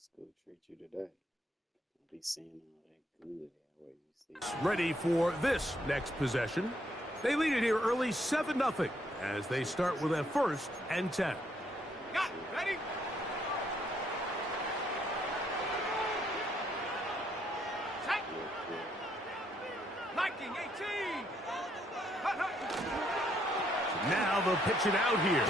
School treat you today. I'll be seeing all that good always. Ready for this next possession. They lead it here early 7-0 as they start with a 1st and 10. Got it. Ready? Set. Liking 18. Now they'll pitch it out here.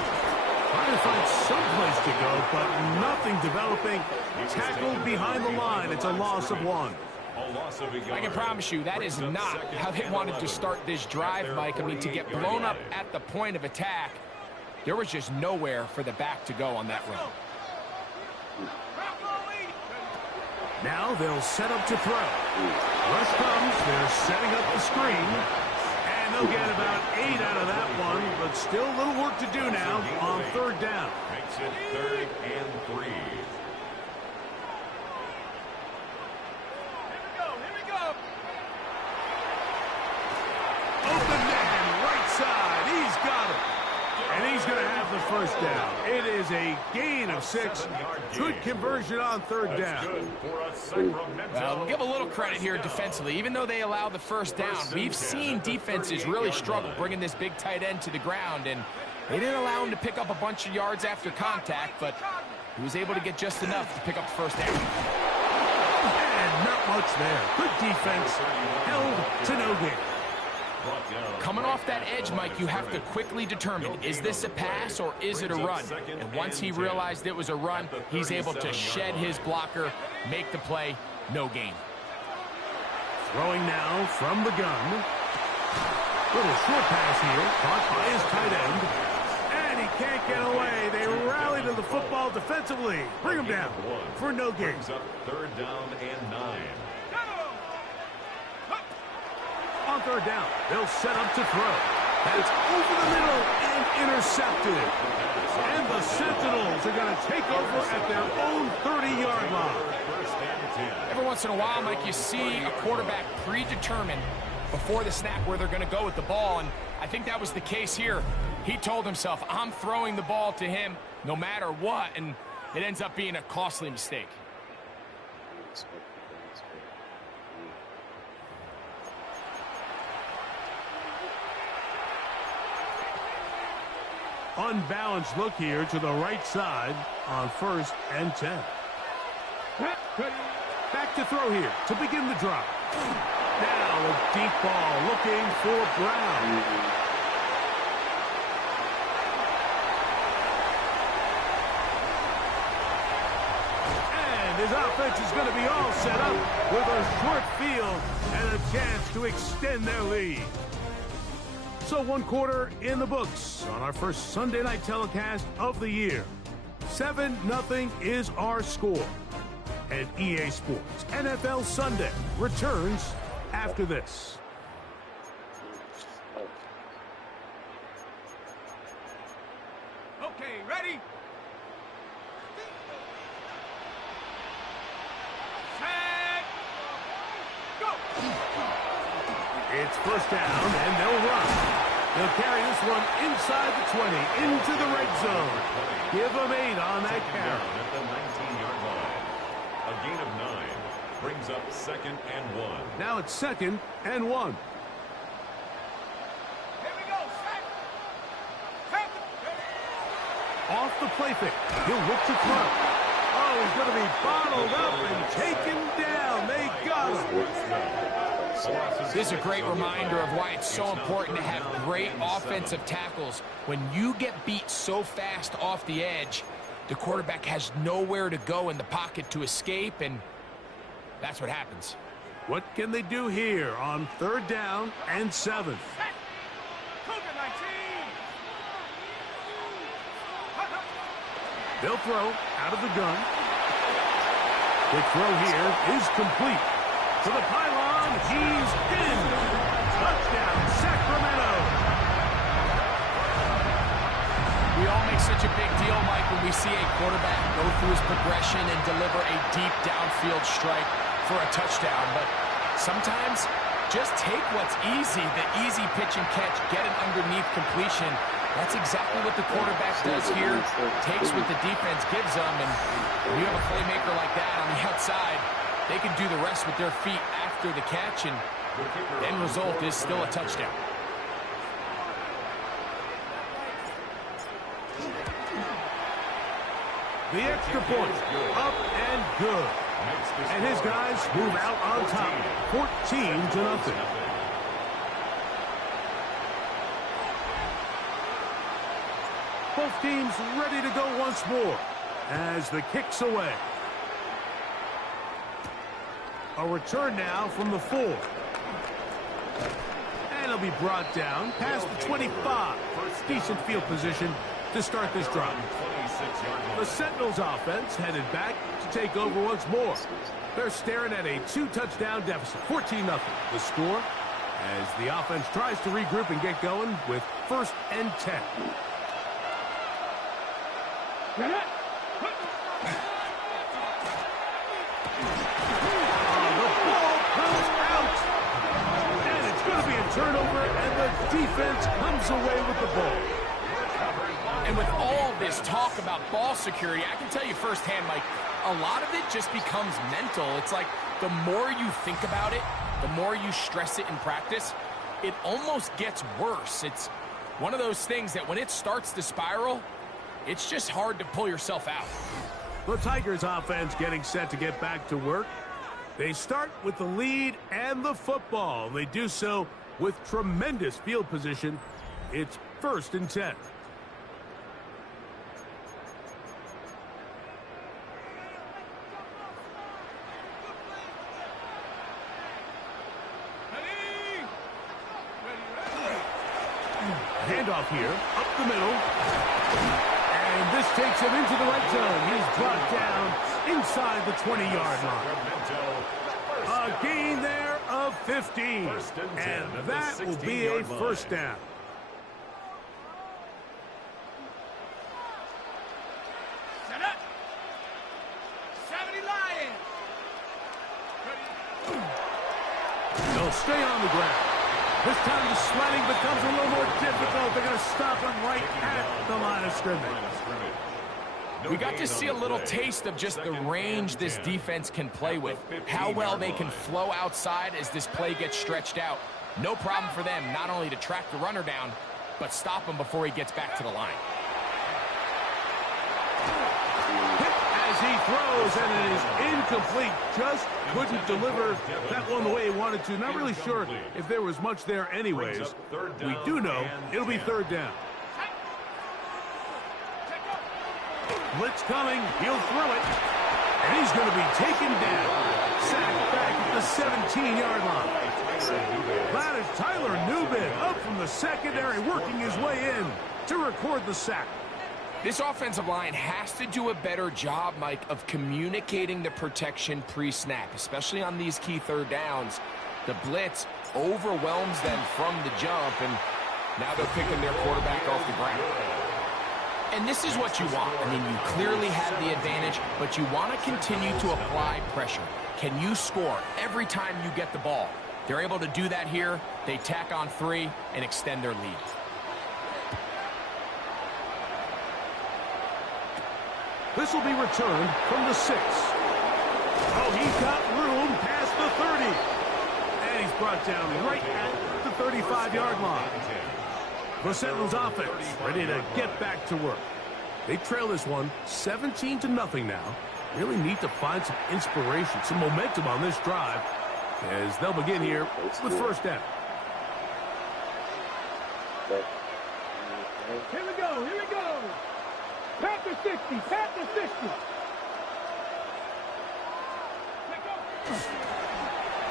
Trying to find some place to go, but nothing developing. Tackled behind the line. It's a loss of 1. I can promise you that is not how they wanted to start this drive, Mike. I mean, to get blown up at the point of attack, there was just nowhere for the back to go on that run. Now they'll set up to throw. Rush comes. They're setting up the screen. And they'll get about 8 out of that one, but still a little work to do now on 3rd down. Makes it 3rd and 3. Here we go. Open man, right side. He's got it. And he's going to have the 1st down. It is a gain of 6. Good conversion on 3rd down. Well, we'll give a little credit here defensively. Even though they allow the 1st down, we've seen defenses really struggle bringing this big tight end to the ground, and they didn't allow him to pick up a bunch of yards after contact, but he was able to get just enough to pick up the 1st down. And not much there. Good defense. Held to no gain. Coming off that edge, Mike, you have to quickly determine, is this a pass or is it a run? And once he realized it was a run, he's able to shed his blocker, make the play, no gain. Throwing now from the gun. Little short pass here, caught by his tight end. And he can't get away. They rally to the football defensively. Bring him down for no gain. 3rd down and 9. On 3rd down, they'll set up to throw. That's over the middle and intercepted. And the Sentinels are going to take over at their own 30-yard line. Every once in a while, Mike, you see a quarterback predetermined before the snap where they're going to go with the ball, and I think that was the case here. He told himself, I'm throwing the ball to him no matter what, and it ends up being a costly mistake. Unbalanced look here to the right side on 1st and 10. Back to throw here to begin the drive. Now a deep ball looking for Brown. And his offense is going to be all set up with a short field and a chance to extend their lead. So 1 quarter in the books on our first Sunday night telecast of the year. 7-0 is our score. And EA Sports NFL Sunday returns after this. Okay, ready? Set. Go. It's 1st down, and they'll run. They'll carry this one inside the 20, into the red zone. Give them 8 on that carry. At the 19-yard line. A gain of 9 brings up 2nd and 1. Now it's 2nd and 1. Here we go. Set. Set. Off the play fake. He'll look to throw. Oh, he's going to be bottled up and taken down. They got him. This is a great reminder of why it's so important to have great offensive tackles. When you get beat so fast off the edge, The quarterback has nowhere to go in the pocket to escape, and that's what happens. What can they do here on 3rd down and 7? They'll throw out of the gun. The throw here is complete. To the pylon, he's in. Touchdown, Sacramento. We all make such a big deal, Mike, when we see a quarterback go through his progression and deliver a deep downfield strike for a touchdown. But sometimes just take what's easy, the easy pitch and catch, get an underneath completion. That's exactly what the quarterback does here. Takes what the defense gives them, and when you have a playmaker like that on the outside, they can do the rest with their feet after the catch, and the end result is still a touchdown. The extra point, up and good. And his guys move out on top, 14-0. Both teams ready to go once more as the kick's away. A return now from the 4. And he'll be brought down past the 25. Decent field position to start this drive. The Sentinels offense headed back to take over once more. They're staring at a 2-touchdown deficit, 14-0. The score as the offense tries to regroup and get going with 1st and 10. Turnover, and the defense comes away with the ball. And with all this talk about ball security, I can tell you firsthand, Mike, a lot of it just becomes mental. It's like the more you think about it, the more you stress it in practice, it almost gets worse. It's one of those things that when it starts to spiral, it's just hard to pull yourself out. The Tigers offense getting set to get back to work. They start with the lead and the football. They do so with tremendous field position. It's 1st and 10. Handoff here, up the middle. And this takes him into the right zone. He's brought down inside the 20-yard line. A gain there of 15. And that will be a 1st down. Set up. 70 Lions. They'll stay on the ground. This time the sledding becomes a little more difficult. They're going to stop him right at the line of scrimmage. We got to see a little taste of just the range this defense can play with. How well they can flow outside as this play gets stretched out. No problem for them not only to track the runner down, but stop him before he gets back to the line. As he throws, and it is incomplete. Just couldn't deliver that one the way he wanted to. Not really sure if there was much there anyways. We do know it'll be 3rd down. Blitz coming. He'll throw it. And he's going to be taken down. Sacked back at the 17-yard line. That is Tyler Newbin up from the secondary, working his way in to record the sack. This offensive line has to do a better job, Mike, of communicating the protection pre-snap, especially on these key 3rd downs. The blitz overwhelms them from the jump, and now they're picking their quarterback off the ground. And this is what you want. I mean, you clearly have the advantage, but you want to continue to apply pressure. Can you score every time you get the ball? They're able to do that here. They tack on 3 and extend their lead. This will be returned from the 6. Oh, he's got room past the 30. And he's brought down right at the 35-yard line. The Sentinels offense ready to get back to work. They trail this one 17-0 now. Really need to find some inspiration, some momentum on this drive as they'll begin here with 1st down. Here we go. Here we go. Pat the 60. Pat the 60.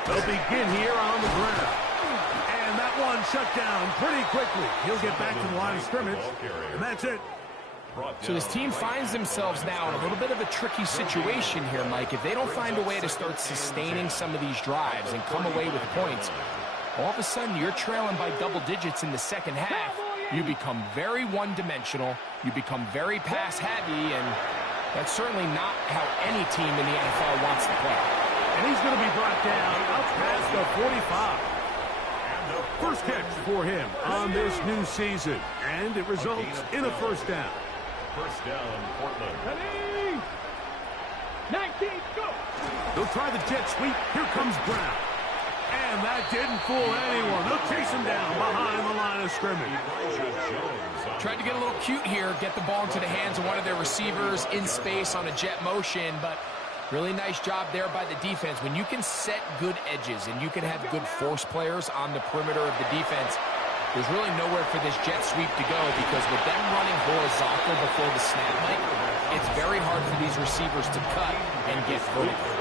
They'll begin here on the ground. And that one shut down pretty quickly. He'll get back to the line of scrimmage, and that's it. So his team finds themselves now in a little bit of a tricky situation here, Mike. If they don't find a way to start sustaining some of these drives and come away with points, all of a sudden you're trailing by double digits in the second half. You become very one-dimensional. You become very pass-heavy, and that's certainly not how any team in the NFL wants to play. And he's going to be brought down up past the 45. First catch for him on this new season, and it results in a first down. First down, Portland. Ready? 19, go! They'll try the jet sweep. Here comes Brown. And that didn't fool anyone. They'll chase him down behind the line of scrimmage. Tried to get a little cute here, get the ball into the hands of one of their receivers in space on a jet motion, but really nice job there by the defense. When you can set good edges and you can have good force players on the perimeter of the defense, there's really nowhere for this jet sweep to go, because with them running horizontal before the snap, Mike, it's very hard for these receivers to cut and get vertical.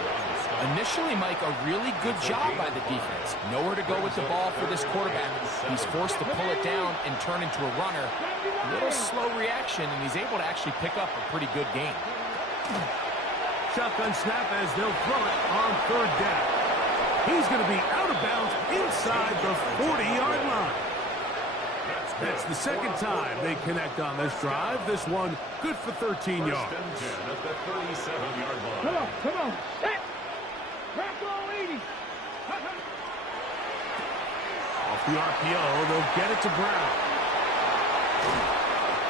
Initially, Mike, a really good job by the defense. Nowhere to go with the ball for this quarterback. He's forced to pull it down and turn into a runner. A little slow reaction, and he's able to actually pick up a pretty good game. Shotgun snap as they'll throw it on third down. He's going to be out of bounds inside the 40-yard line. That's the second time they connect on this drive. This one good for 13 yards. First and 10 at the 37-yard line. Come on, come on. Set. Wrap roll 80. Off the RPO, they'll get it to Brown.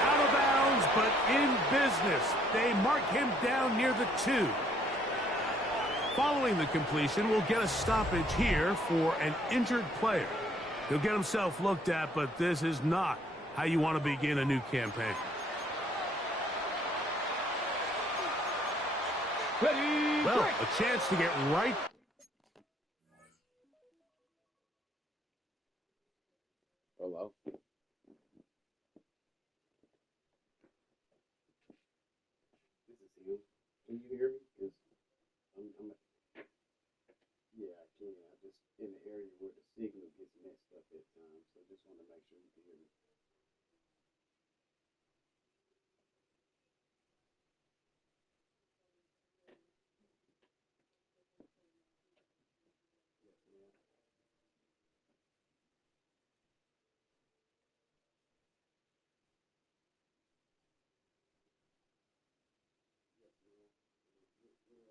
Out of bounds, but in business. They mark him down near the 2. Following the completion, we'll get a stoppage here for an injured player. He'll get himself looked at, but this is not how you want to begin a new campaign. Ready, Well, break. a chance to get right. Hello. This is him. Can you hear me? 'Cause yeah, I can. I just in the area where the signal gets messed up at times, so just want to make sure you can hear me. Yes, ma'am. Yes, ma'am.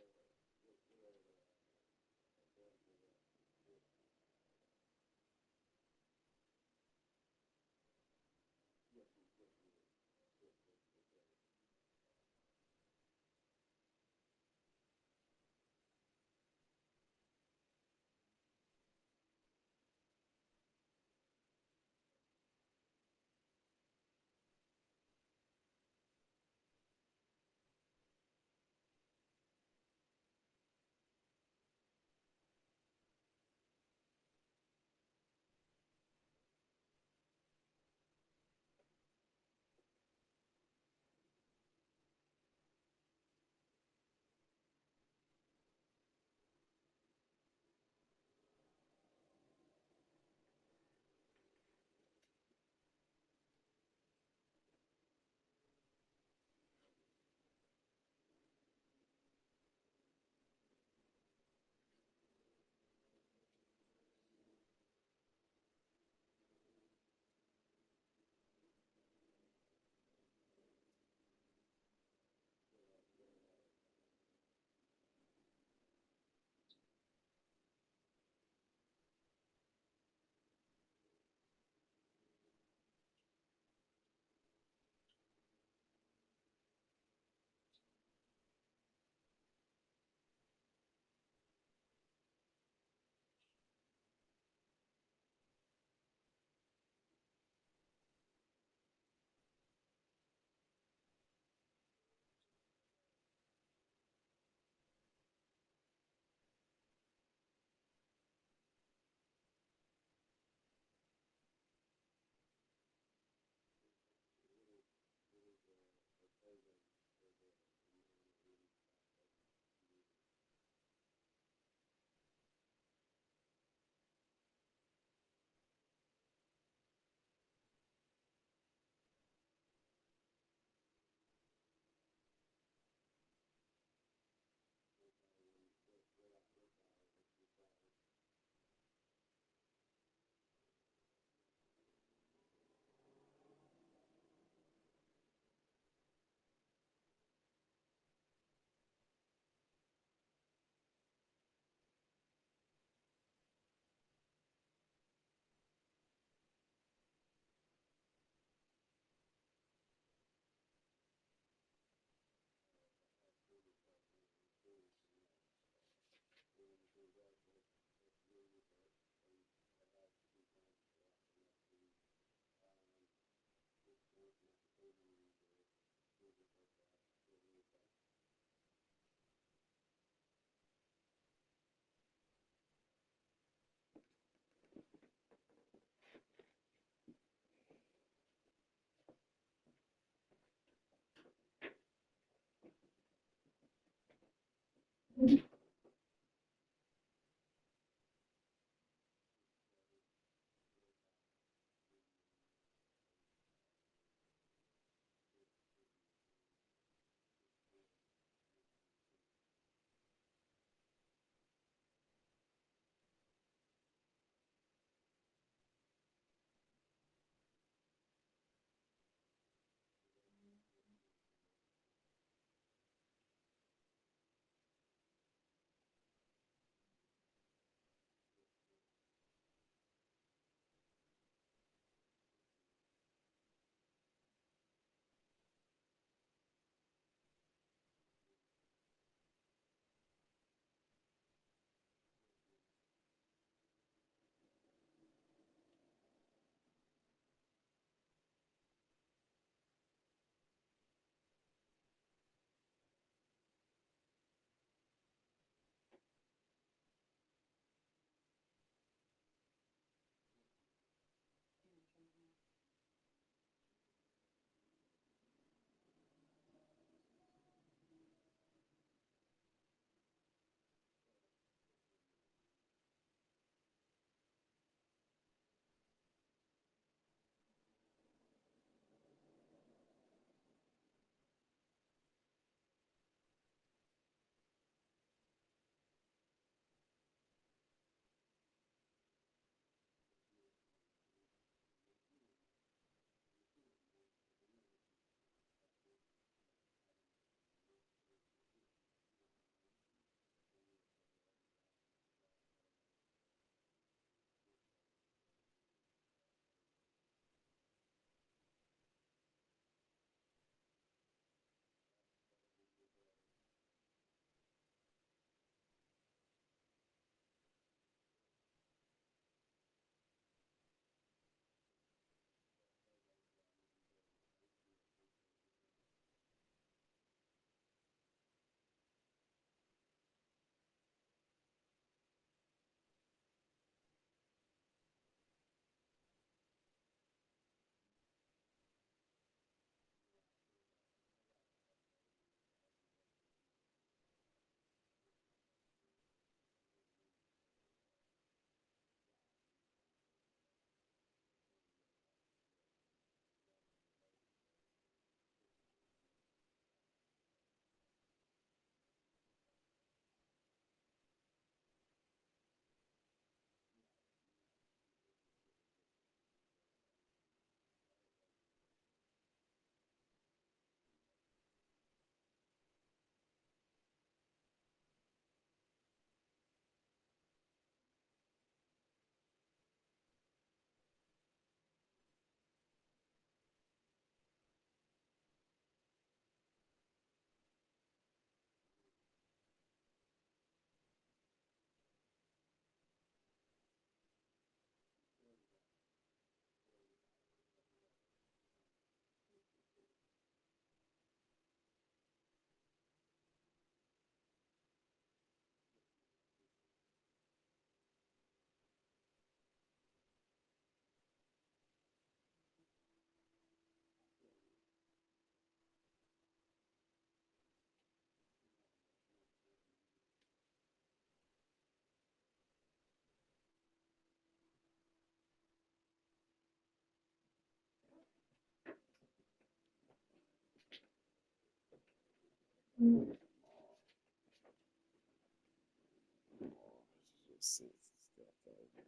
Sense stuff over.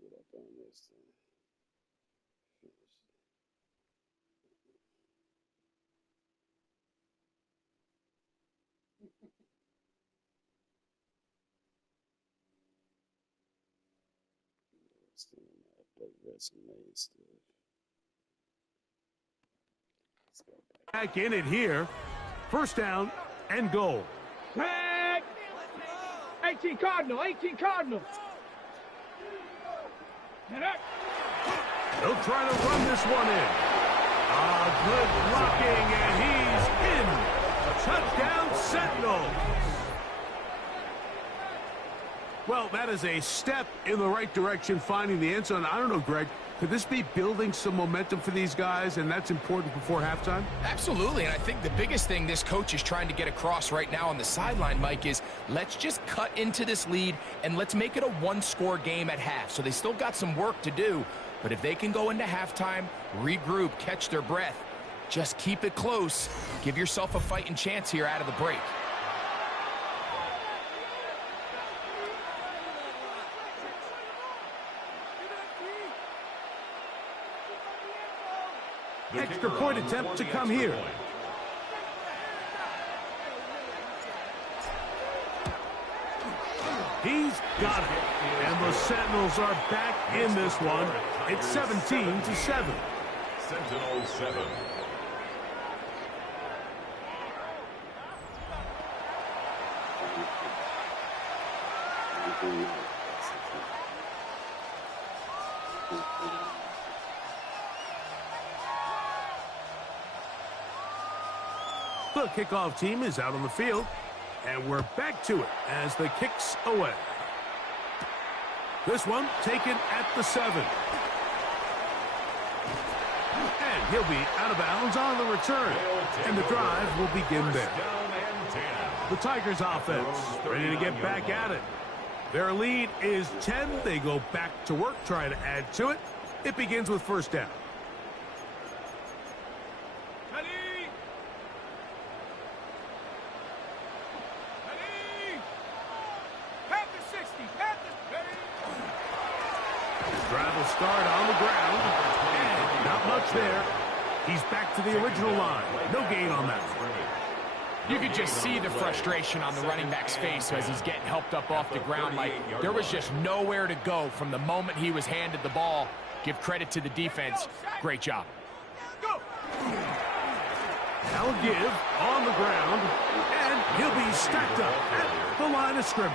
Get up on this and finish it. Still my update resume and stuff. Let's go back. Back in it here. First down and goal. Flag! 18 Cardinal, 18 Cardinal. Get up. They'll try to run this one in. Good blocking, and he's in. Touchdown, Sentinels. Well, that is a step in the right direction, finding the end zone. I don't know, Greg, Could this be building some momentum for these guys, and that's important before halftime? Absolutely, and I think the biggest thing this coach is trying to get across right now on the sideline, Mike, is let's just cut into this lead and let's make it a one-score game at half. So they still got some work to do, but if they can go into halftime, regroup, catch their breath, just keep it close, give yourself a fighting chance here out of the break. Extra point attempt to come here. He's got it. And the Sentinels are back in this one. It's 17-7. Sentinel 7. The kickoff team is out on the field, and we're back to it as the kick's away. This one taken at the 7. And he'll be out of bounds on the return, and the drive will begin there. The Tigers offense ready to get back at it. Their lead is 10. They go back to work, trying to add to it. It begins with first down. Drive will start on the ground, and not much there. He's back to the original line. No gain on that. You could just see the frustration on the running back's face as he's getting helped up off the ground. Like, there was just nowhere to go from the moment he was handed the ball. Give credit to the defense. Great job. Now give on the ground, and he'll be stacked up at the line of scrimmage.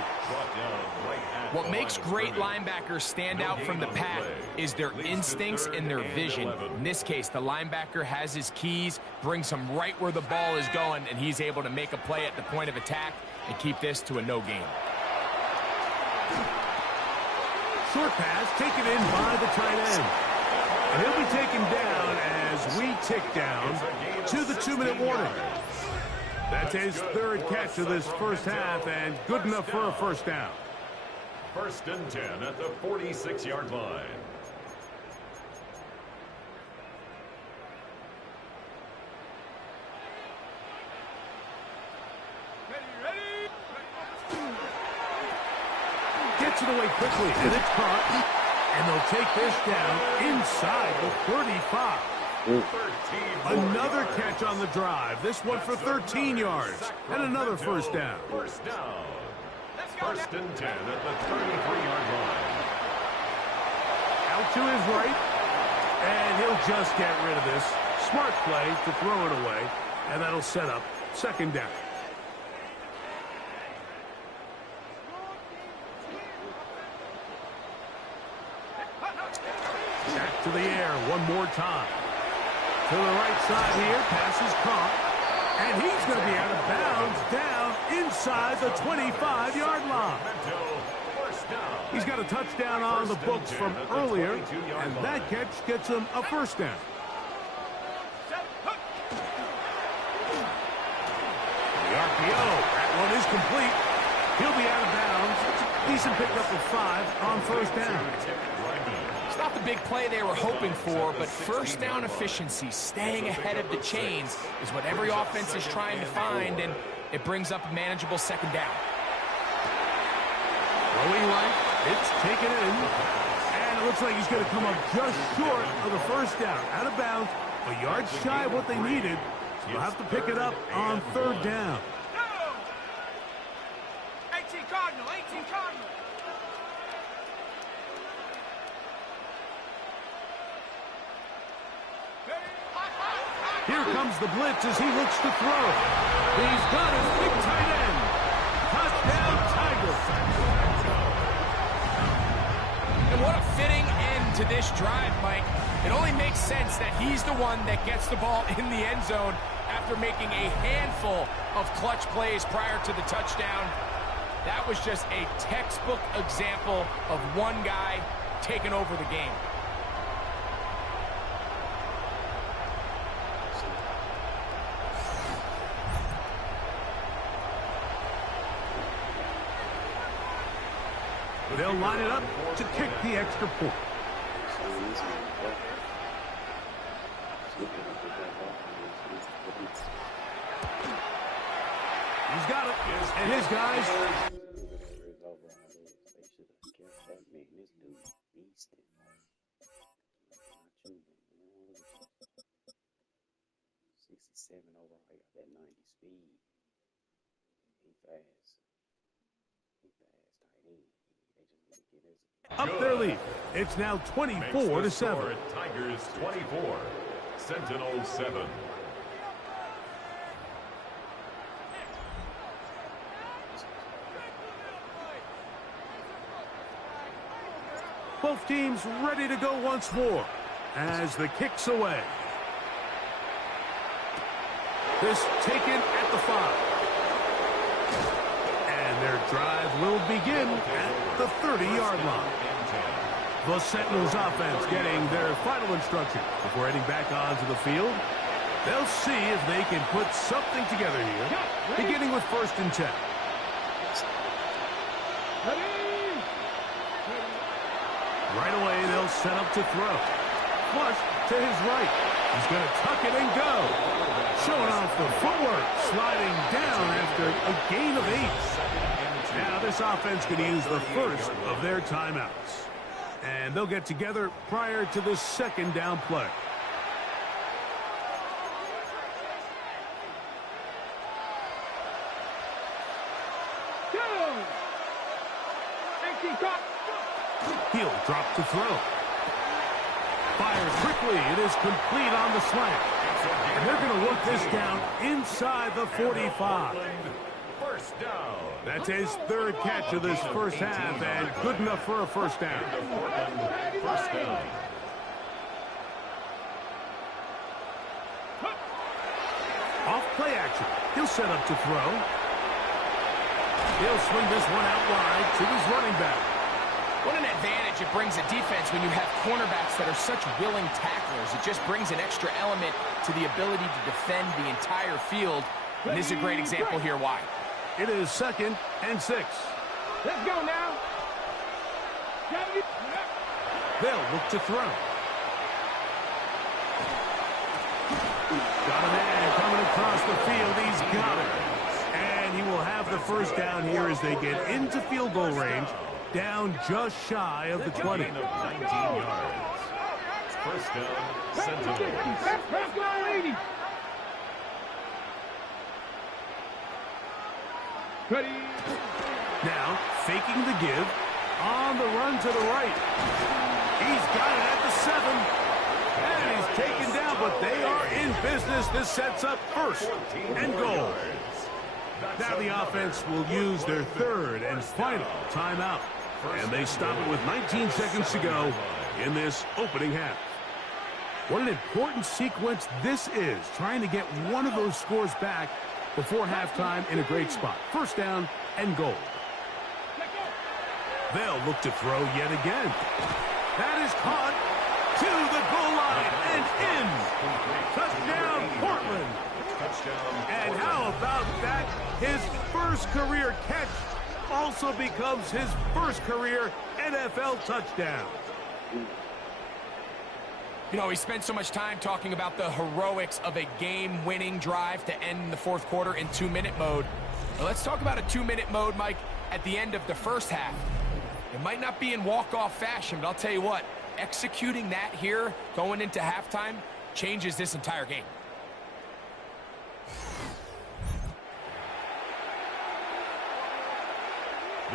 What makes great linebackers stand out from the pack is their instincts and their vision. In this case, the linebacker has his keys, brings him right where the ball is going, and he's able to make a play at the point of attack and keep this to a no gain. Short pass taken in by the tight end. And he'll be taken down as we tick down to the 2-minute warning. That's his third catch of this first half, and good enough for a first down. First and 10 at the 46-yard line. Gets it away quickly, and it's caught. And they'll take this down inside the 35. Another catch on the drive. This one for 13 yards. And another first down. First down. First and 10 at the 33-yard line. Out to his right. And he'll just get rid of this. Smart play to throw it away. And that'll set up second down. Back to the air one more time. To the right side here, pass is caught. And he's going to be out of bounds down inside the 25-yard line. He's got a touchdown on the books from earlier, and that catch gets him a first down. The RPO, that one is complete. He'll be out of bounds. Decent pickup of 5 on first down. It's not the big play they were hoping for, but first down efficiency, staying ahead of the chains, is what every offense is trying to find, and it brings up a manageable second down. Throwing right, it's taken in, and it looks like he's going to come up just short of the first down. Out of bounds, a yard shy of what they needed. So they'll have to pick it up on third down. 18 Cardinal, 18 Cardinal. Here comes the blitz as he looks to throw. He's got his big tight end. Touchdown, Tigers. And what a fitting end to this drive, Mike. It only makes sense that he's the one that gets the ball in the end zone after making a handful of clutch plays prior to the touchdown. That was just a textbook example of one guy taking over the game. They'll line it up to kick the extra point. He's got it. And his guys. Overall, he got that 90 speed. He fast. Tight end. They just need to get his Up their lead. It's now 24-7. Tigers 24, Sentinel 7. Both teams ready to go once more as the kick's away. This taken at the 5. And their drive will begin at the 30-yard line. The Sentinels offense getting their final instruction before heading back onto the field. They'll see if they can put something together here, beginning with 1st and 10. Right away, they'll set up to throw. Flush to his right. He's going to tuck it and go. Showing off the footwork, sliding down after a gain of 8. Now this offense can use the first of their timeouts. And they'll get together prior to the 2nd down play. He'll drop to throw. Fires quickly. It is complete on the slant. And they're going to work this down inside the 45. First down. That's his 3rd catch of this first half, and good enough for a first down. First down. Off play action. He'll set up to throw. He'll swing this one out wide to his running back. What an advantage it brings a defense when you have cornerbacks that are such willing tacklers. It just brings an extra element to the ability to defend the entire field. And this is a great example here why. It is 2nd and 6. Let's go now. They'll look to throw. Got a man coming across the field. He's got it. And he will have the first down here as they get into field goal range. Down just shy of the 20. 19 yards. First down, Sentinels. Now, faking the give. On the run to the right. He's got it at the 7. And he's taken down, but they are in business. This sets up 1st and goal. Now the offense will use their 3rd and final timeout. And they stop it with 19 seconds to go in this opening half. What an important sequence this is, trying to get one of those scores back before halftime in a great spot. First down and goal. They'll look to throw yet again. That is caught to the goal line and in. Touchdown, Portland. And how about that? His first career catch also becomes his first career NFL touchdown. You know, we spent so much time talking about the heroics of a game-winning drive to end the 4th quarter in 2-minute mode. Now, let's talk about a 2-minute mode, Mike, at the end of the first half. It might not be in walk-off fashion, but I'll tell you what, executing that here going into halftime changes this entire game.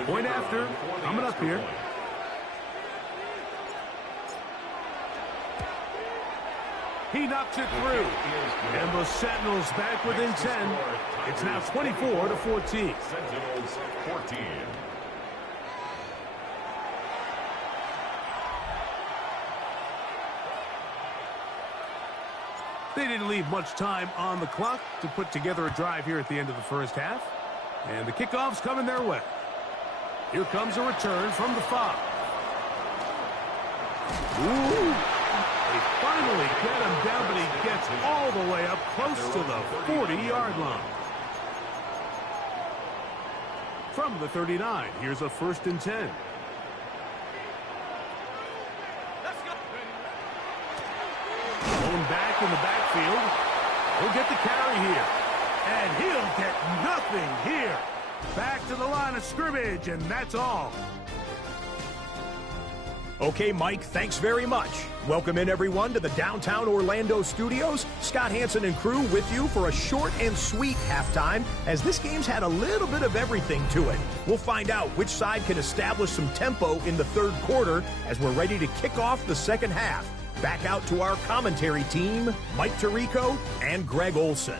Point after, coming up here. He knocks it through. And the Sentinels back within 10. It's now 24-14. Sentinels 14. They didn't leave much time on the clock to put together a drive here at the end of the first half. And the kickoff's coming their way. Here comes a return from the 5. Ooh! They finally get him down, but he gets all the way up close to the 40-yard line. From the 39, here's a 1st and 10. in the backfield. He'll get the carry here. And he'll get nothing here. Back to the line of scrimmage, and that's all. Okay, Mike, thanks very much. Welcome in, everyone, to the downtown Orlando studios. Scott Hansen and crew with you for a short and sweet halftime, as this game's had a little bit of everything to it. We'll find out which side can establish some tempo in the third quarter as we're ready to kick off the second half. Back out to our commentary team, Mike Tirico and Greg Olson.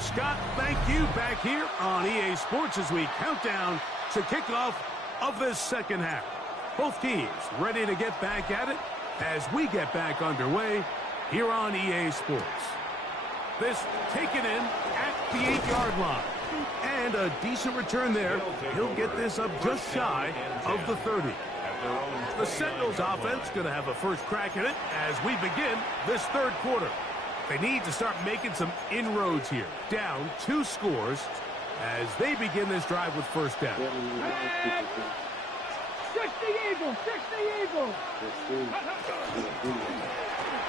Scott, thank you. Back here on EA Sports as we count down to kickoff of this second half. Both teams ready to get back at it as we get back underway here on EA Sports. This taken in at the 8-yard line. And a decent return there. He'll get this up just shy of the 30. The Sentinels offense going to have a first crack at it as we begin this third quarter. They need to start making some inroads here. Down 2 scores as they begin this drive with first down. 60 Eagles! 60 Eagles!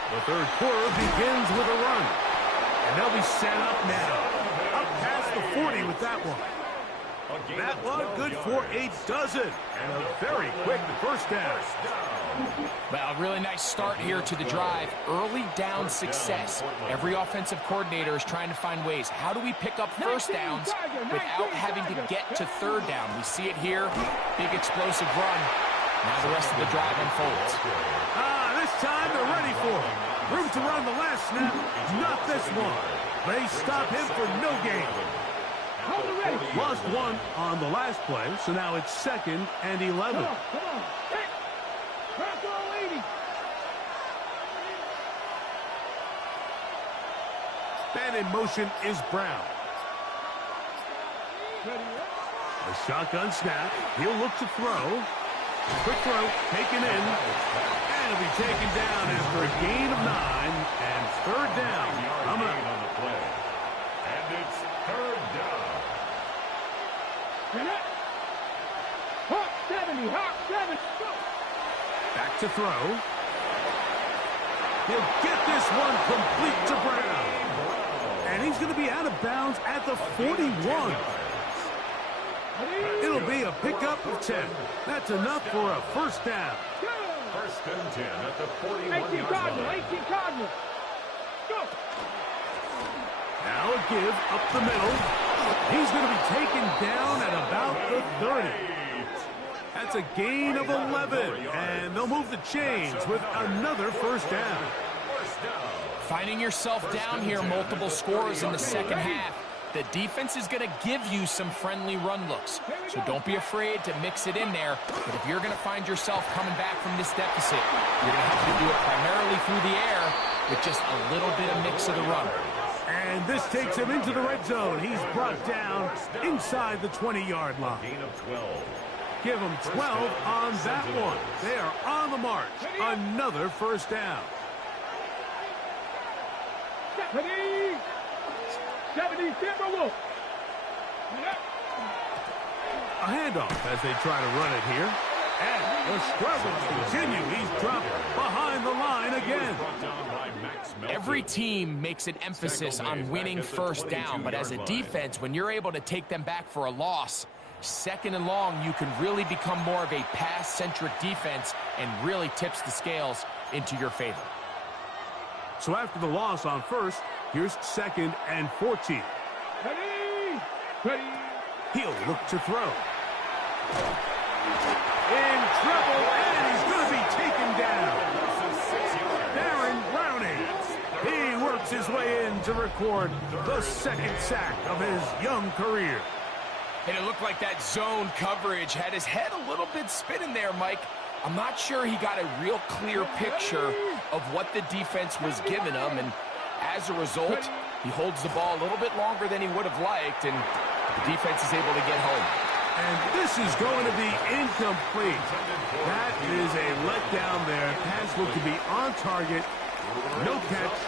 The third quarter begins with a run. And they'll be set up now. Up past the 40 with that one. That one good for a dozen. And a very quick first down. Well, really nice start here to the drive. Early down success. Every offensive coordinator is trying to find ways. How do we pick up first downs without having to get to third down? We see it here. Big explosive run. Now the rest of the drive unfolds. This time they're ready for it. Room to run the last snap. Not this one. They stop him for no gain. Lost 1 on the last play, so now it's 2nd and 11. Come on. And in motion is Brown. A shotgun snap. He'll look to throw. Quick throw, taken in. And he'll be taken down after a gain of 9 and third down. Coming up. On the play. And it's third down. Hawk 70, Hawk 70. Back to throw. He'll get this one complete to Brown. And he's going to be out of bounds at the 41. It'll be a pickup of 10. That's enough for a first down. First and 10 at the 41-yard 18 Cardinal, 18 Cardinal. Go. Now a give up the middle. He's going to be taken down at about the 30. That's a gain of 11. And they'll move the chains with another first down. Finding yourself down here, multiple scores in the second half. The defense is going to give you some friendly run looks. So don't be afraid to mix it in there. But if you're going to find yourself coming back from this deficit, you're going to have to do it primarily through the air with just a little bit of mix of the run. And this takes him into the red zone. He's brought down inside the 20-yard line. Gain of 12. Give him 12 on that one. They are on the march. Another first down. 70 Timberwolves. A handoff as they try to run it here. And the struggles continue. He's dropped behind the line again. Every team makes an emphasis on winning first down, but as a defense, when you're able to take them back for a loss, second and long, you can really become more of a pass-centric defense and really tips the scales into your favor. So after the loss on first, here's 2nd and 14. Ready. He'll look to throw. In trouble, and he's going to be taken down. Darren Browning. He works his way in to record the second sack of his young career. And it looked like that zone coverage had his head a little bit spinning there, Mike. I'm not sure he got a real clear picture of what the defense was giving him, and as a result, he holds the ball a little bit longer than he would have liked, and The defense is able to get home. And this is going to be incomplete. That is a letdown there. Pass looked to be on target. No catch.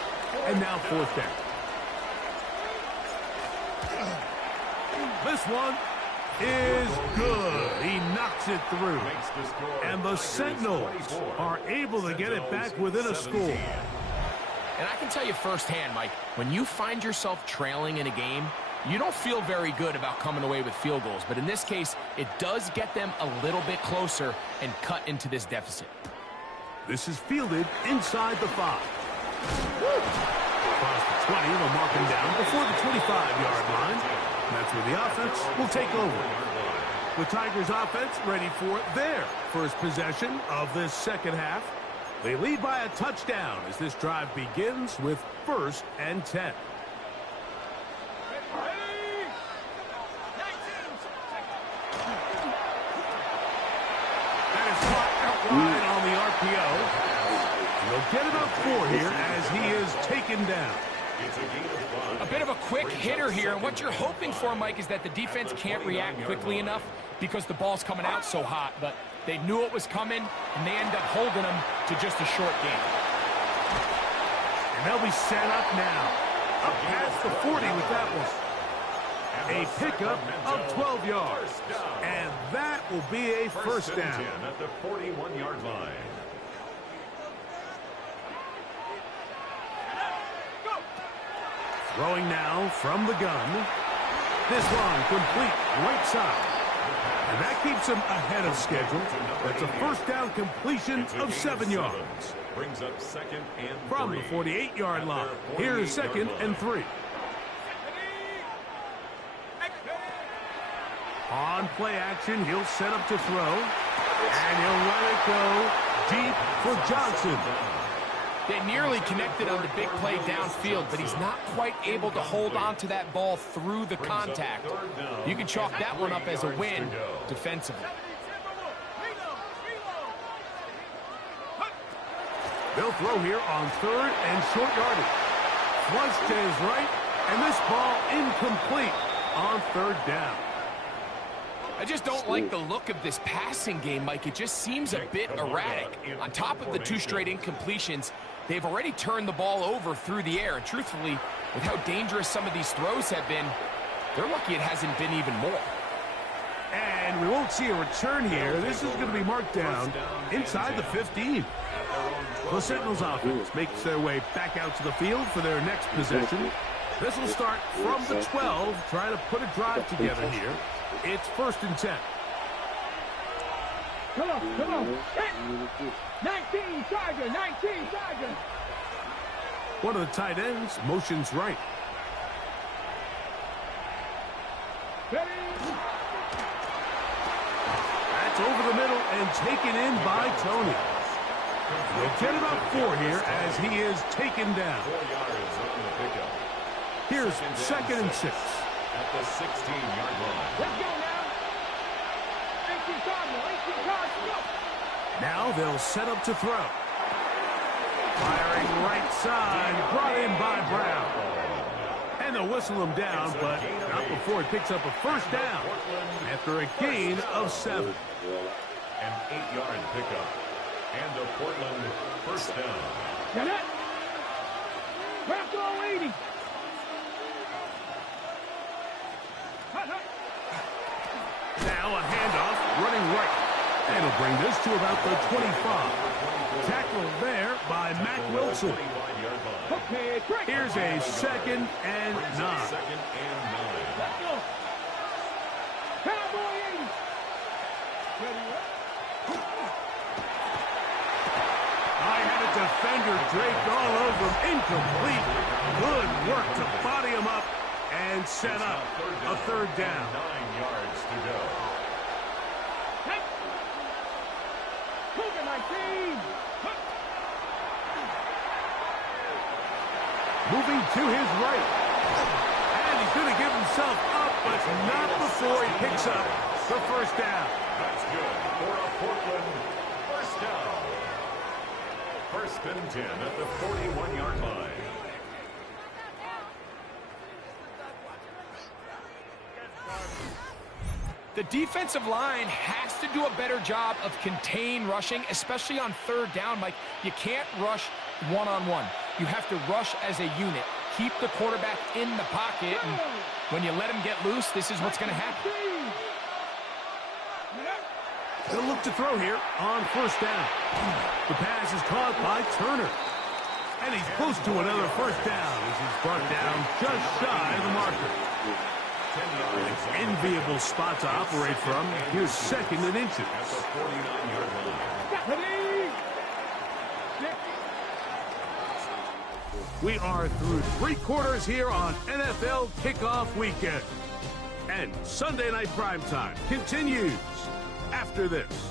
And now fourth down. This one is good. He knocks it through. And the Sentinels are able to get it back within a score. And I can tell you firsthand, Mike, when you find yourself trailing in a game, you don't feel very good about coming away with field goals. But in this case, it does get them a little bit closer and cut into this deficit. This is fielded inside the 5. Across the 20, they'll mark him down before the 25-yard line. That's where the offense will take over. The Tigers offense ready for their first possession of this second half. They lead by a touchdown as this drive begins with 1st and 10. That is caught out wide on the RPO. He'll get about 4 here as he is taken down. A bit of a quick hitter here, and what you're hoping for, Mike, is that the defense can't react quickly enough because the ball's coming out so hot, but they knew it was coming, and they end up holding them to just a short game. And they'll be set up now. Up past the 40 with that one. A pickup of 12 yards. And that will be a first down. At the 41-yard line. Throwing now from the gun. This one complete right side. And that keeps him ahead of schedule. That's a first down completion of 7 yards. Brings up 2nd and 3. From the 48-yard line. Here's 2nd and 3. On play action, he'll set up to throw. And he'll let it go deep for Johnson. They nearly connected on the big play downfield, but he's not quite able to hold on to that ball through the contact. You can chalk that one up as a win defensively. They'll throw here on 3rd and short yardage. Flush to his right, and this ball incomplete on 3rd down. I just don't like the look of this passing game, Mike. It just seems a bit erratic. On top of the 2 straight incompletions, they've already turned the ball over through the air. And truthfully, with how dangerous some of these throws have been, they're lucky it hasn't been even more. And we won't see a return here. This is going to be marked down inside the 15. The Sentinels offense makes their way back out to the field for their next possession. This will start from the 12, trying to put a drive together here. It's 1st and 10. Come on. 19, Tiger, 19, Tiger. One of the tight ends motions right. Ready? That's over the middle and taken in by Tony. He'll get about 4 here as he is taken down. 4 yards on the pickup. Here's 2nd and 6. At the 16-yard line. Let's go now. 18 cards, go. Now they'll set up to throw. Firing right side, brought in by Brown. And they'll whistle him down, but not before he picks up a first down after a gain of 7. An 8-yard pickup. And a Portland first down. Get it. Grab goal 80. Now a handoff, running right. And he'll bring this to about the 25. Tackled there by Mac Wilson. Okay, break. Here's a 2nd and 9. 2nd and 9. Let's go. Cowboy 80. Ready, I had a defender draped all over him. Incomplete. Good work to body him up and set up a 3rd down. 9 yards to go. hey. Cougar 19. Moving to his right. And he's going to give himself up, but not before he picks up the first down. That's good for a Portland first down. 1st and 10 at the 41-yard line. The defensive line has to do a better job of contain rushing, especially on third down. Mike, you can't rush one-on-one. You have to rush as a unit. Keep the quarterback in the pocket, and when you let him get loose, this is what's going to happen. He'll look to throw here on first down. The pass is caught by Turner. And he's close to another first down as he's brought down just shy of the marker. An enviable spot to operate from. Here's second and inches. We are through 3 quarters here on NFL Kickoff Weekend. And Sunday Night Primetime continues after this.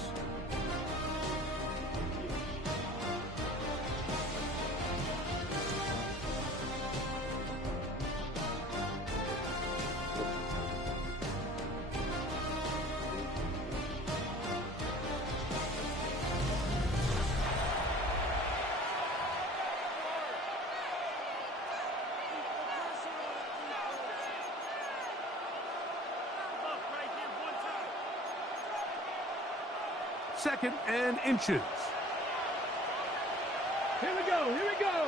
Second and inches. Here we go, here we go.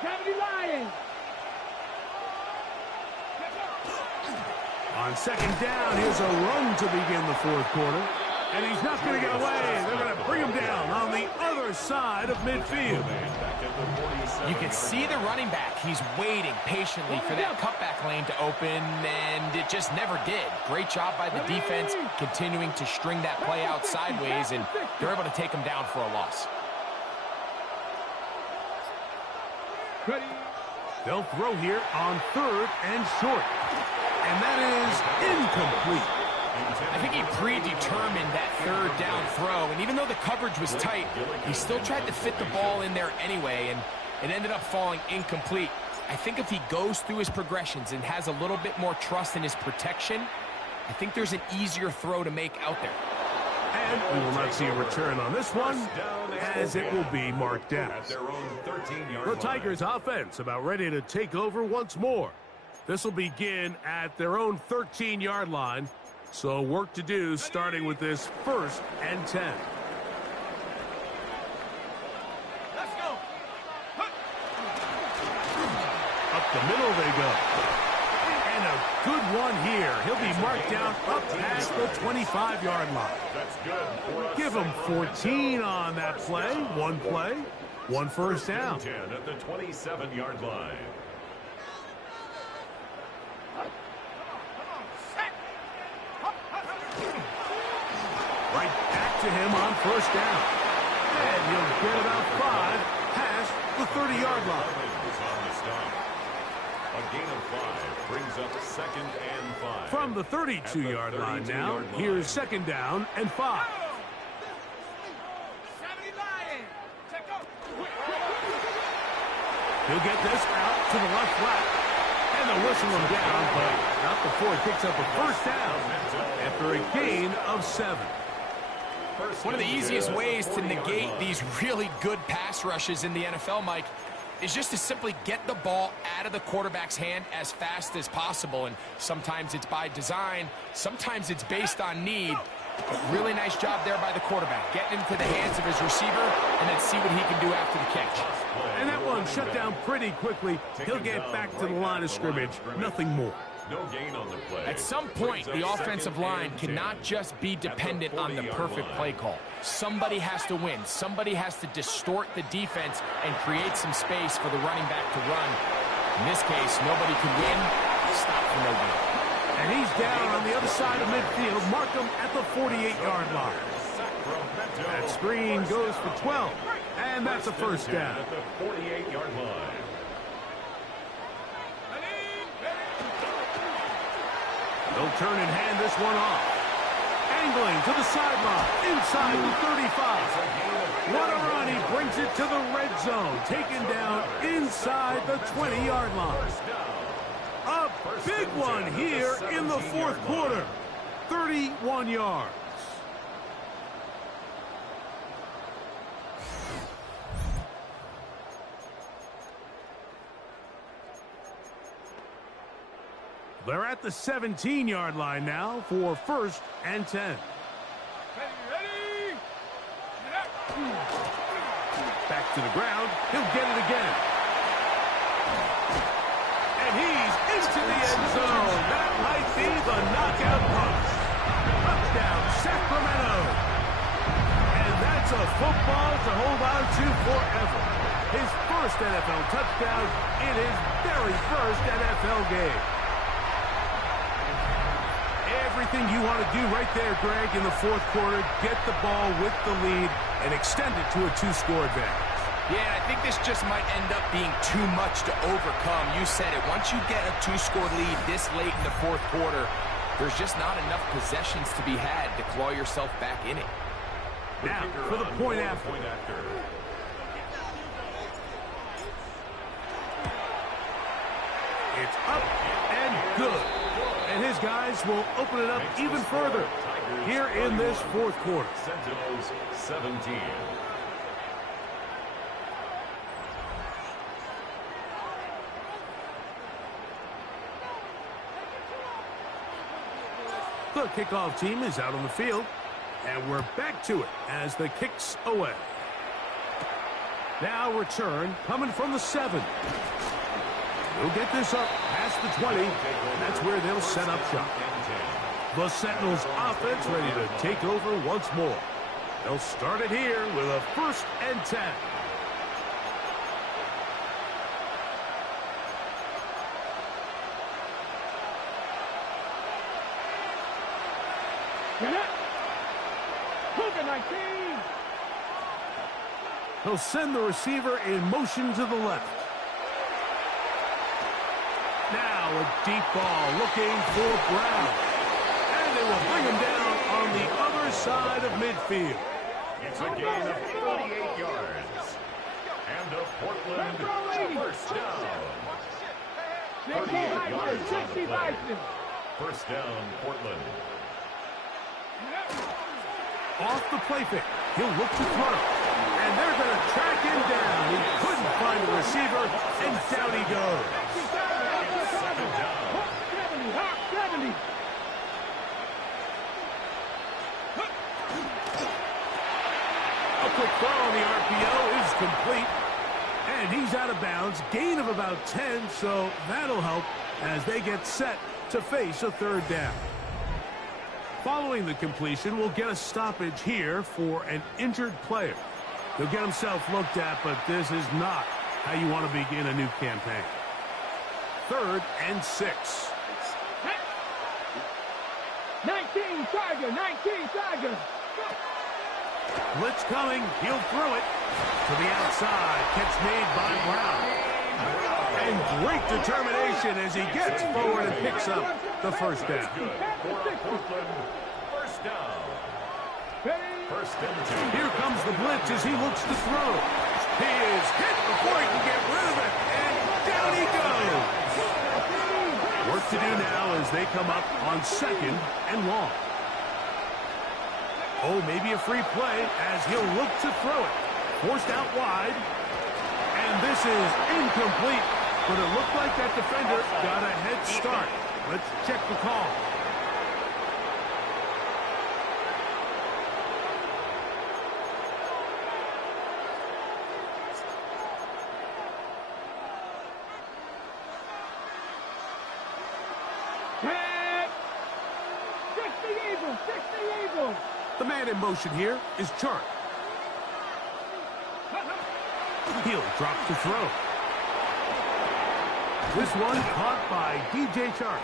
Gravity Lions. On second down, here's a run to begin the fourth quarter. And he's not going to get away. They're going to bring him down on the other side of midfield. You can see the running back. He's waiting patiently for that cutback lane to open, and it just never did. Great job by the defense continuing to string that play out sideways, and they're able to take him down for a loss. They'll throw here on third and short. And that is incomplete. I think he predetermined that third down throw, and even though the coverage was tight, he still tried to fit the ball in there anyway, and it ended up falling incomplete. I think if he goes through his progressions and has a little bit more trust in his protection, I think there's an easier throw to make out there. And we will not see a return on this one, as it will be marked down. The Tigers offense about ready to take over once more. This will begin at their own 13-yard line. So work to do starting with this 1st and 10. Let's go. Up the middle they go. And a good one here. He'll be marked down up past the 25-yard line. That's good. Give him 14 on that play. One first down. 10 at the 27-yard line. Right back to him on first down. And he'll get about 5 past the 30-yard line. A gain of 5 brings up 2nd and 5. From the 32-yard line now, here's 2nd down and 5. He'll get this out to the left flat. And they'll whistle him down, but not before he picks up a first down after a gain of 7. One of the easiest ways to negate these really good pass rushes in the NFL, Mike, is just to simply get the ball out of the quarterback's hand as fast as possible. And sometimes it's by design, sometimes it's based on need. But really nice job there by the quarterback, getting into the hands of his receiver, and then see what he can do after the catch. And that one shut down pretty quickly. He'll get back to the line of scrimmage, nothing more. No gain on the play. At some point, the offensive line cannot just be dependent on the perfect play call. Somebody has to win. Somebody has to distort the defense and create some space for the running back to run. In this case, nobody can win. Stop for no gain. And he's down on the other side of midfield. Mark him at the 48-yard line. That screen goes for 12. And that's a first down. At the 48-yard line. They'll turn and hand this one off. Angling to the sideline, inside the 35. What a run, he brings it to the red zone. Taken down inside the 20-yard line. A big one here in the fourth quarter. 31 yards. They're at the 17-yard line now for 1st and 10. Back to the ground. He'll get it again. And he's into the end zone. That might be the knockout punch. Touchdown, Sacramento. And that's a football to hold on to forever. His first NFL touchdown in his very first NFL game. Everything you want to do right there, Greg, in the fourth quarter, get the ball with the lead and extend it to a 2-score advantage. Yeah, I think this just might end up being too much to overcome. You said it. Once you get a 2-score lead this late in the fourth quarter, there's just not enough possessions to be had to claw yourself back in it. Now, for the point after. It's up and good. And his guys will open it up even further here in this fourth quarter. Sentinels 17. The kickoff team is out on the field, and we're back to it as the kick's away. Now return coming from the 7. They'll get this up past the 20. That's where they'll set up shop. The Sentinels offense ready to take over once more. They'll start it here with a 1st and 10. Get it. Hook 19. He'll send the receiver in motion to the left. Now a deep ball looking for Brown. And they will bring him down on the other side of midfield. It's a gain of 38 yards. And a Portland first down. 38 yards on the play. First down, Portland. Off the play fake. He'll look to throw. And they're going to track him down. He couldn't find the receiver, and down he goes. Second down. 70. A quick throw on the RPO is complete. And he's out of bounds. Gain of about 10, so that'll help as they get set to face a 3rd down. Following the completion, we'll get a stoppage here for an injured player. He'll get himself looked at, but this is not how you want to begin a new campaign. 3rd and 6. 19 Tiger. Blitz coming. He'll throw it to the outside. Catch made by Brown. And great determination as he gets forward and picks up the 1st down. First down. First and 10. Here comes the blitz as he looks to throw. He is hit before he can get rid of it, and down he goes. Work to do now as they come up on 2nd and long. Oh, maybe a free play as he'll look to throw it. Forced out wide, and this is incomplete, but it looked like that defender got a head start. Let's check the call. The man in motion here is Chart. He'll drop to throw. This one caught by DJ Chart.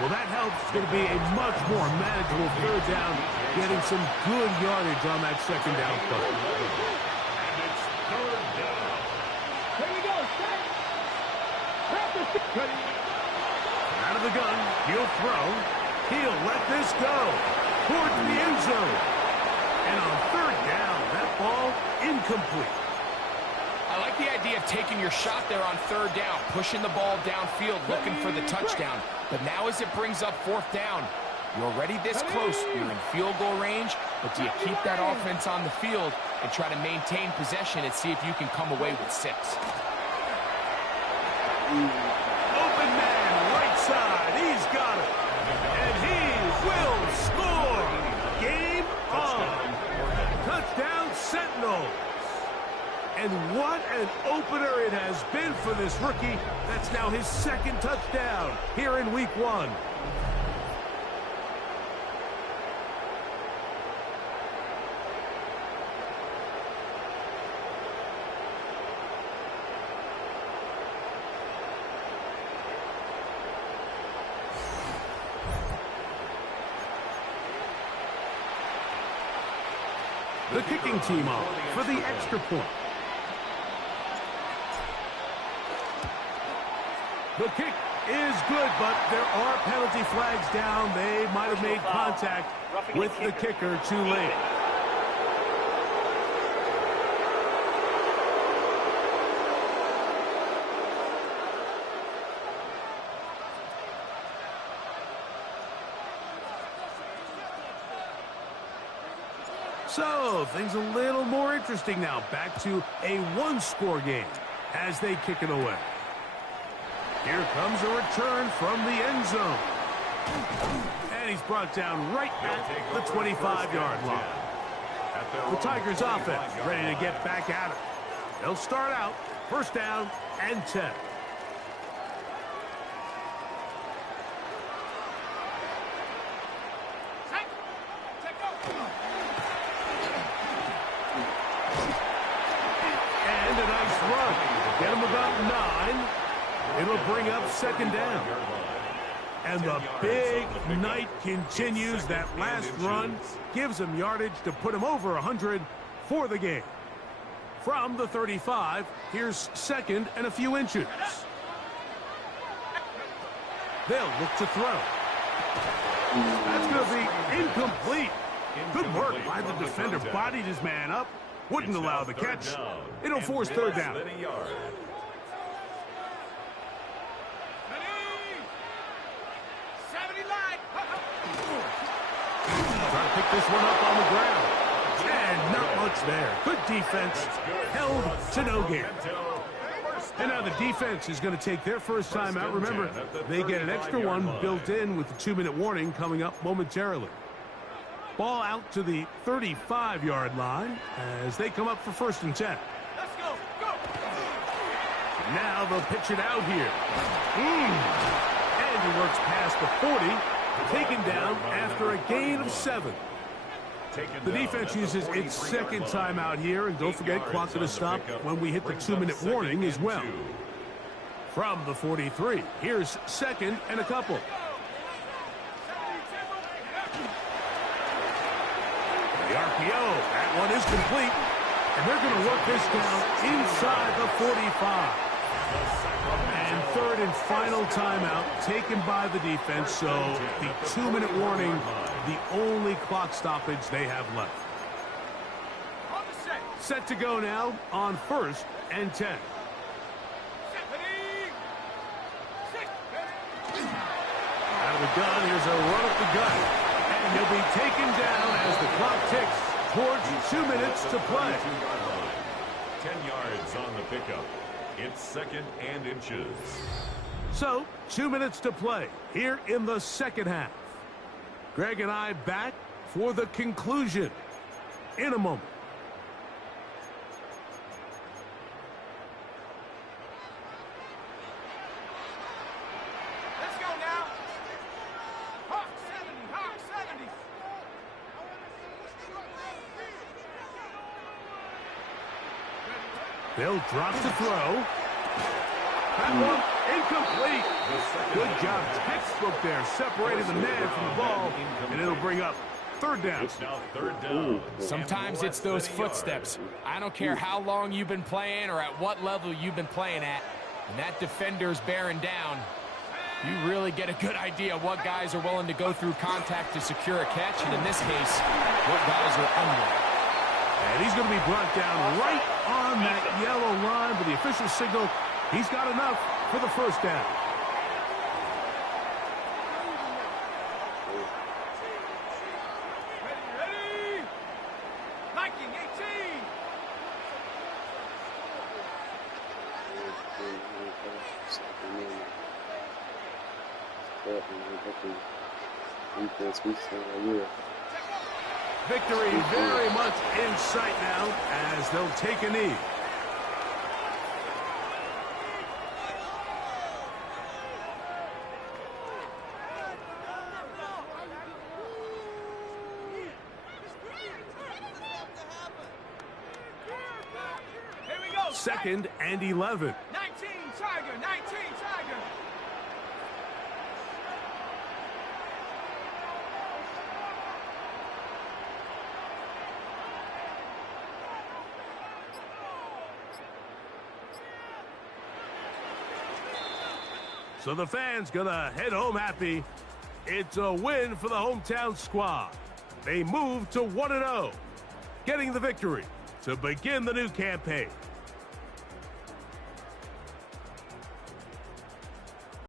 Well, that helps. It's going to be a much more manageable 3rd down, getting some good yardage on that 2nd down play. And it's 3rd down. There you go, set. Out of the gun, he'll throw. He'll let this go towards the end zone. And on 3rd down, that ball incomplete. I like the idea of taking your shot there on 3rd down, pushing the ball downfield, looking for the touchdown. But now as it brings up 4th down, you're already this close. You're in field goal range, but do you keep that offense on the field and try to maintain possession and see if you can come away with 6? Open man, right side. He's got it. And he will score. Game on. Touchdown Sentinels. And what an opener it has been for this rookie. That's now his second touchdown here in week 1. The kicking team on for the extra point. The kick is good, but there are penalty flags down. They might have made contact with the kicker too late. So, things a little more interesting now. Back to a one-score game as they kick it away. Here comes a return from the end zone. And he's brought down right at the 25-yard line. The Tigers offense ready to get back at it. They'll start out first down and 10. And a nice run. Get him about 9. It'll bring up second down. And the big night continues. That last run gives him yardage to put him over 100 for the game. From the 35, here's second and a few inches. They'll look to throw. That's going to be incomplete. Good work by the defender. Bodied his man up. Wouldn't allow the catch. It'll force third down. Trying to pick this one up on the ground. And not much there. Good defense. Held to no gain. And now the defense is going to take their first time out. Remember, they get an extra one built in with the 2-minute warning coming up momentarily. Ball out to the 35-yard line as they come up for first and 10. Let's go. Go. Now they'll pitch it out here. And he works past the 40. Taken down after a gain of 7. The defense uses its second timeout here, and don't forget, clock to stop when we hit the 2-minute warning as well. From the 43, here's second and a couple. The RPO, that one is complete, and they're going to work this down inside the 45. And third and final timeout taken by the defense, so the 2-minute warning, the only clock stoppage they have left. Set to go now on first and 10. Out of the gun, here's a run up the gut. And he'll be taken down as the clock ticks towards 2 minutes to play. 10 yards on the pickup. It's second and inches. So, 2 minutes to play here in the second half. Greg and I back for the conclusion in a moment. Let's go now. Hawk 70. Hawk 70. They'll drop to throw. That one incomplete. Good job. Textbook there. Separated the man from the ball. And it'll bring up third down. It's now third down. Sometimes it's those footsteps. I don't care how long you've been playing or at what level you've been playing at. When that defender's bearing down, you really get a good idea of what guys are willing to go through contact to secure a catch. And in this case, what guys are unwilling. And he's going to be brought down right on that yellow line, but the official signal, he's got enough for the first down. Ready? Viking 18. But, hopefully, defense keeps staying real. Victory very much in sight now as they'll take a knee. Second and 11. 19 Tiger, 19 Tiger. So the fans gonna head home happy. It's a win for the hometown squad. They move to 1-0, getting the victory to begin the new campaign.